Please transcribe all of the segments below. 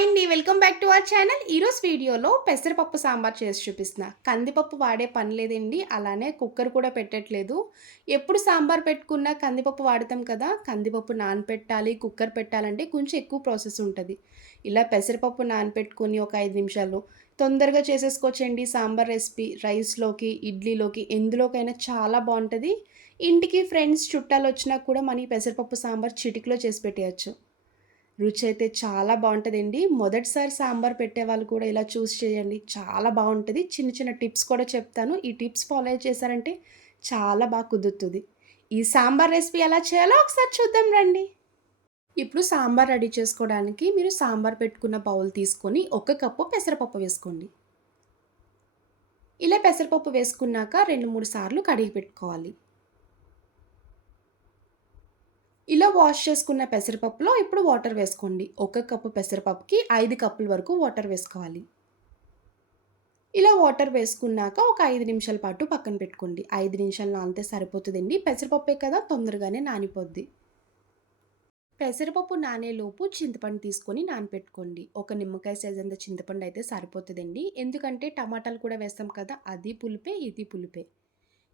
Hi అండి welcome back to our channel. ఈరోజు వీడియోలో పెసరపప్పు సాంబార్ చేసి చూపిస్తున్నా. కందిపప్పు వాడే పని లేదండి అలానే కుక్కర్ కూడా పెట్టట్లేదు. ఎప్పుడు సాంబార్ పెట్టుకున్నా కందిపప్పు వాడతాం కదా కందిపప్పు నానపెట్టాలి కుక్కర్ పెట్టాలంటే కొంచెం ఎక్కువ ప్రాసెస్ ఉంటుంది. ఇలా పెసరపప్పు నానపెట్టుకుని ఒక ఐదు నిమిషాలు తొందరగా చేసేసుకోవచ్చండి సాంబార్ రెసిపీ. రైస్లోకి ఇడ్లీలోకి ఎందులోకైనా చాలా బాగుంటుంది. ఇంటికి ఫ్రెండ్స్ చుట్టాలు వచ్చినా కూడా మన ఈ పెసరపప్పు సాంబార్ చిటికలో చేసి పెట్టేయచ్చు. రుచి అయితే చాలా బాగుంటుందండి మొదటిసారి సాంబార్ పెట్టే వాళ్ళు కూడా ఇలా చూస్ చేయండి. చాలా బాగుంటుంది చిన్న చిన్న టిప్స్ కూడా చెప్తాను. ఈ టిప్స్ ఫాలో చేశారంటే చాలా బాగా కుదురుతుంది. ఈ సాంబార్ రెసిపీ ఎలా చేయాలో ఒకసారి చూద్దాం రండి. ఇప్పుడు సాంబార్ రెడీ చేసుకోవడానికి మీరు సాంబార్ పెట్టుకున్న బౌల్ తీసుకొని ఒక కప్పు పెసరపప్పు వేసుకోండి. ఇలా పెసరపప్పు వేసుకున్నాక రెండు మూడు సార్లు కడిగి పెట్టుకోవాలి. ఇలా వాష్ చేసుకున్న పెసరపప్పులో ఇప్పుడు వాటర్ వేసుకోండి. ఒక కప్పు పెసరపప్పుకి ఐదు కప్పుల వరకు వాటర్ వేసుకోవాలి. ఇలా వాటర్ వేసుకున్నాక ఒక ఐదు నిమిషాల పాటు పక్కన పెట్టుకోండి. ఐదు నిమిషాలు నానితే సరిపోతుందండి. పెసరపప్పే కదా తొందరగానే నానిపోద్ది. పెసరపప్పు నానేలోపు చింతపండు తీసుకొని నానపెట్టుకోండి. ఒక నిమ్మకాయ సైజ్ అంత చింతపండు అయితే సరిపోతుందండి. ఎందుకంటే టమాటాలు కూడా వేస్తాం కదా అది పులిపే ఇది పులిపే.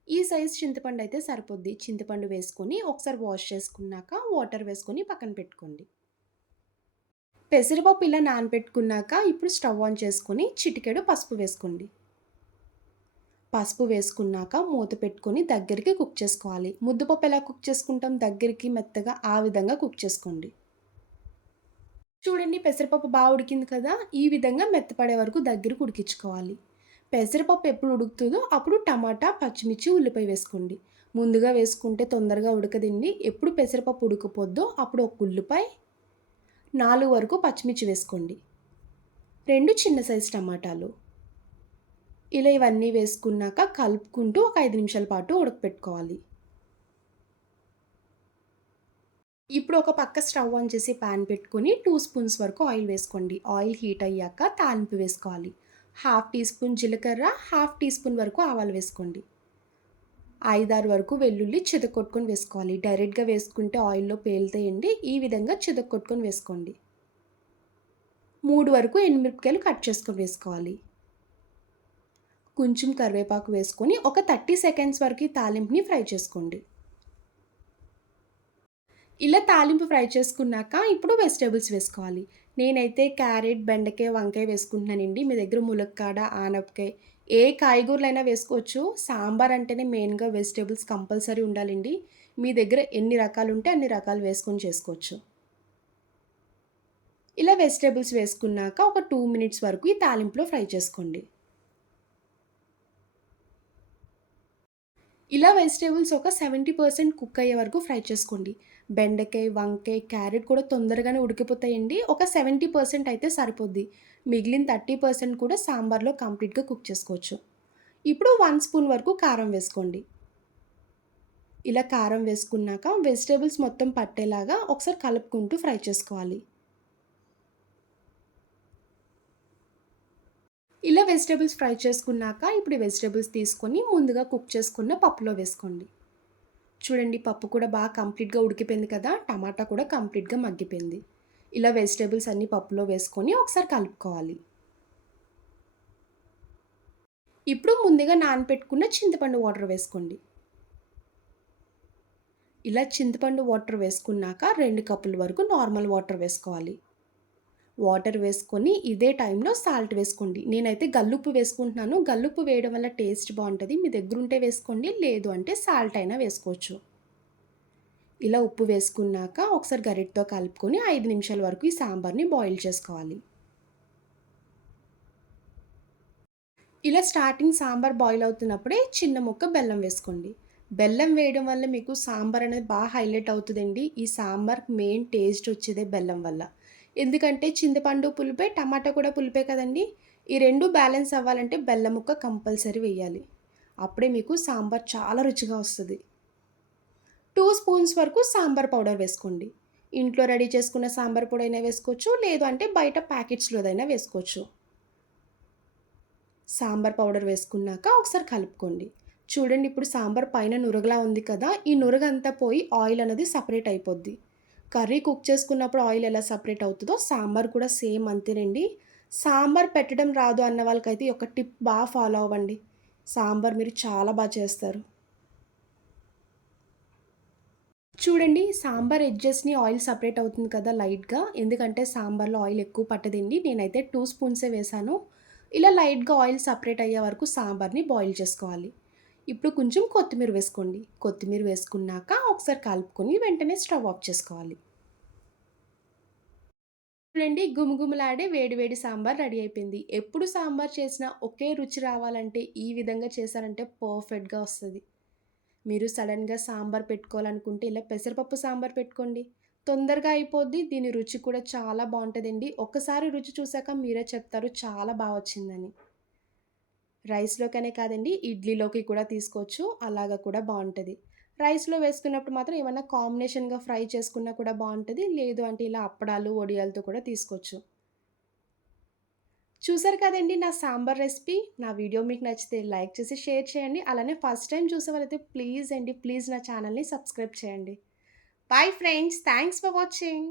ఈ సైజ్ చింతపండు అయితే సరిపోద్ది. చింతపండు వేసుకొని ఒకసారి వాష్ చేసుకున్నాక వాటర్ వేసుకొని పక్కన పెట్టుకోండి. పెసరపప్పు ఇలా నానబెట్టుకున్నాక ఇప్పుడు స్టవ్ ఆన్ చేసుకొని చిటికెడు పసుపు వేసుకోండి. పసుపు వేసుకున్నాక మూత పెట్టుకొని దగ్గరికి కుక్ చేసుకోవాలి. ముద్దపప్పు ఎలా కుక్ చేసుకుంటాం? దగ్గరికి మెత్తగా ఆ విధంగా కుక్ చేసుకోండి. చూడండి పెసరపప్పు బాగా ఉడికింది కదా? ఈ విధంగా మెత్తపడే వరకు దగ్గరకు ఉడికించుకోవాలి. పెసరపప్పు ఎప్పుడు ఉడుకుతుందో అప్పుడు టమాటా పచ్చిమిర్చి ఉల్లిపాయ వేసుకోండి. ముందుగా వేసుకుంటే తొందరగా ఉడకదండి ఎప్పుడు పెసరపప్పు ఉడకపోద్దో అప్పుడు ఒక ఉల్లిపాయ నాలుగు వరకు పచ్చిమిర్చి వేసుకోండి. రెండు చిన్న సైజు టమాటాలు. ఇలా ఇవన్నీ వేసుకున్నాక కలుపుకుంటూ ఒక ఐదు నిమిషాల పాటు ఉడకపెట్టుకోవాలి. ఇప్పుడు ఒక పక్క స్టవ్ ఆన్ చేసి ప్యాన్ పెట్టుకొని టూ స్పూన్స్ వరకు ఆయిల్ వేసుకోండి. ఆయిల్ హీట్ అయ్యాక తాలింపు వేసుకోవాలి. హాఫ్ టీ స్పూన్ జీలకర్ర హాఫ్ టీ స్పూన్ వరకు ఆవాలు వేసుకోండి. ఐదారు వరకు వెల్లుల్లి చితకొట్టుకొని వేసుకోవాలి. డైరెక్ట్గా వేసుకుంటే ఆయిల్లో పేలుతాయండి. ఈ విధంగా చితకొట్టుకొని వేసుకోండి. మూడు వరకు ఎండుమిరపకాయలు కట్ చేసుకొని వేసుకోవాలి. కొంచెం కరివేపాకు వేసుకొని ఒక థర్టీ సెకండ్స్ వరకు తాలింపుని ఫ్రై చేసుకోండి. ఇలా తాలింపు ఫ్రై చేసుకున్నాక ఇప్పుడు వెజిటేబుల్స్ వేసుకోవాలి. నేనైతే క్యారెట్ బెండకాయ వంకాయ వేసుకుంటున్నానండి. మీ దగ్గర ములక్కాడ ఆనపకాయ ఏ కాయగూరలైనా వేసుకోవచ్చు. సాంబార్ అంటేనే మెయిన్గా వెజిటేబుల్స్ కంపల్సరీ ఉండాలండి. మీ దగ్గర ఎన్ని రకాలు ఉంటే అన్ని రకాలు వేసుకొని చేసుకోవచ్చు. ఇలా వెజిటేబుల్స్ వేసుకున్నాక ఒక టూ మినిట్స్ వరకు ఈ తాలింపులో ఫ్రై చేసుకోండి. ఇలా వెజిటేబుల్స్ ఒక సెవెంటీ పర్సెంట్ కుక్ అయ్యే వరకు ఫ్రై చేసుకోండి. బెండకాయ వంకాయ క్యారెట్ కూడా తొందరగానే ఉడికిపోతాయండి. ఒక సెవెంటీ పర్సెంట్ అయితే సరిపోద్ది. మిగిలిన థర్టీ పర్సెంట్ కూడా సాంబార్లో కంప్లీట్గా కుక్ చేసుకోవచ్చు. ఇప్పుడు వన్ స్పూన్ వరకు కారం వేసుకోండి. ఇలా కారం వేసుకున్నాక వెజిటేబుల్స్ మొత్తం పట్టేలాగా ఒకసారి కలుపుకుంటూ ఫ్రై చేసుకోవాలి ఇలా వెజిటేబుల్స్ ఫ్రై చేసుకున్నాక ఇప్పుడు వెజిటేబుల్స్ తీసుకొని ముందుగా కుక్ చేసుకున్న పప్పులో వేసుకోండి. చూడండి పప్పు కూడా బాగా కంప్లీట్గా ఉడికిపోయింది కదా టమాటా కూడా కంప్లీట్గా మగ్గిపోయింది. ఇలా వెజిటేబుల్స్ అన్నీ పప్పులో వేసుకొని ఒకసారి కలుపుకోవాలి. ఇప్పుడు ముందుగా నానపెట్టుకున్న చింతపండు వాటర్ వేసుకోండి. ఇలా చింతపండు వాటర్ వేసుకున్నాక రెండు కప్పుల వరకు నార్మల్ వాటర్ వేసుకోవాలి. వాటర్ వేసుకొని ఇదే టైంలో సాల్ట్ వేసుకోండి. నేనైతే గల్లుప్పు వేసుకుంటున్నాను. గల్లుప్పు వేయడం వల్ల టేస్ట్ బాగుంటుంది. మీ దగ్గర ఉంటే వేసుకోండి. లేదు అంటే సాల్ట్ అయినా వేసుకోవచ్చు. ఇలా ఉప్పు వేసుకున్నాక ఒకసారి గరిటతో కలుపుకొని ఐదు నిమిషాల వరకు ఈ సాంబార్ని బాయిల్ చేసుకోవాలి. ఇలా స్టార్టింగ్ సాంబార్ బాయిల్ అవుతున్నప్పుడే చిన్న ముక్క బెల్లం వేసుకోండి. బెల్లం వేయడం వల్ల మీకు సాంబార్ అనేది బాగా హైలైట్ అవుతుందండి. ఈ సాంబార్ మెయిన్ టేస్ట్ వచ్చేదే బెల్లం వల్ల. ఎందుకంటే చింతపండు పులిపే టమాటా కూడా పులిపే కదండి. ఈ రెండు బ్యాలెన్స్ అవ్వాలంటే బెల్లం ముక్క కంపల్సరీ వేయాలి. అప్పుడే మీకు సాంబార్ చాలా రుచిగా వస్తుంది. టూ స్పూన్స్ వరకు సాంబార్ పౌడర్ వేసుకోండి. ఇంట్లో రెడీ చేసుకున్న సాంబార్ పొడి అయినా వేసుకోవచ్చు లేదు అంటే బయట ప్యాకెట్స్లోదైనా వేసుకోవచ్చు. సాంబార్ పౌడర్ వేసుకున్నాక ఒకసారి కలుపుకోండి. చూడండి ఇప్పుడు సాంబార్ పైన నురగలా ఉంది కదా ఈ నురగ అంతా పోయి ఆయిల్ అనేది సపరేట్ అయిపోద్ది. కర్రీ కుక్ చేసుకున్నప్పుడు ఆయిల్ ఎలా సపరేట్ అవుతుందో సాంబార్ కూడా సేమ్ అంతేనండి. సాంబార్ పెట్టడం రాదు అన్న వాళ్ళకైతే ఒక టిప్ బాగా ఫాలో అవ్వండి. సాంబార్ మీరు చాలా బాగా చేస్తారు. చూడండి సాంబార్ ఎడ్జెస్‌ని ఆయిల్ సపరేట్ అవుతుంది కదా లైట్‌గా. ఎందుకంటే సాంబార్‌లో ఆయిల్ ఎక్కువ పట్టదండి. నేనైతే టూ స్పూన్సే వేశాను. ఇలా లైట్‌గా ఆయిల్ సపరేట్ అయ్యే వరకు సాంబార్‌ని బాయిల్ చేసుకోవాలి. ఇప్పుడు కొంచెం కొత్తిమీర వేసుకోండి. కొత్తిమీర వేసుకున్నాక ఒకసారి కలుపుకొని వెంటనే స్టవ్ ఆఫ్ చేసుకోవాలి. చూడండి గుమగుమలాడే వేడివేడి సాంబార్ రెడీ అయిపోయింది. ఎప్పుడు సాంబార్ చేసినా ఒకే రుచి రావాలంటే ఈ విధంగా చేశారంటే పర్ఫెక్ట్‌గా వస్తుంది మీరు సడన్గా సాంబార్ పెట్టుకోవాలనుకుంటే ఇలా పెసరపప్పు సాంబార్ పెట్టుకోండి. తొందరగా అయిపోద్ది. దీని రుచి కూడా చాలా బాగుంటుందండి ఒక్కసారి రుచి చూసాక మీరే చెప్తారు చాలా బాగా వచ్చిందని. రైస్‌లోకనే కాదండి ఇడ్లీలోకి కూడా తీసుకోవచ్చు. అలాగా కూడా బాగుంటుంది రైస్‌లో వేసుకున్నప్పుడు మాత్రం ఏమన్నా కాంబినేషన్‌గా ఫ్రై చేసుకున్నా కూడా బాగుంటుంది లేదు అంటే ఇలా అప్పడాలు, వడియాలతో కూడా తీసుకోవచ్చు. చూసారు కదండి నా సాంబార్ రెసిపీ. నా వీడియో మీకు నచ్చితే లైక్ చేసి షేర్ చేయండి. అలానే ఫస్ట్ టైమ్ చూసేవాళ్ళైతే ప్లీజ్ అండి ప్లీజ్ నా ఛానల్‌ని సబ్స్క్రైబ్ చేయండి. Bye friends. Thanks for watching.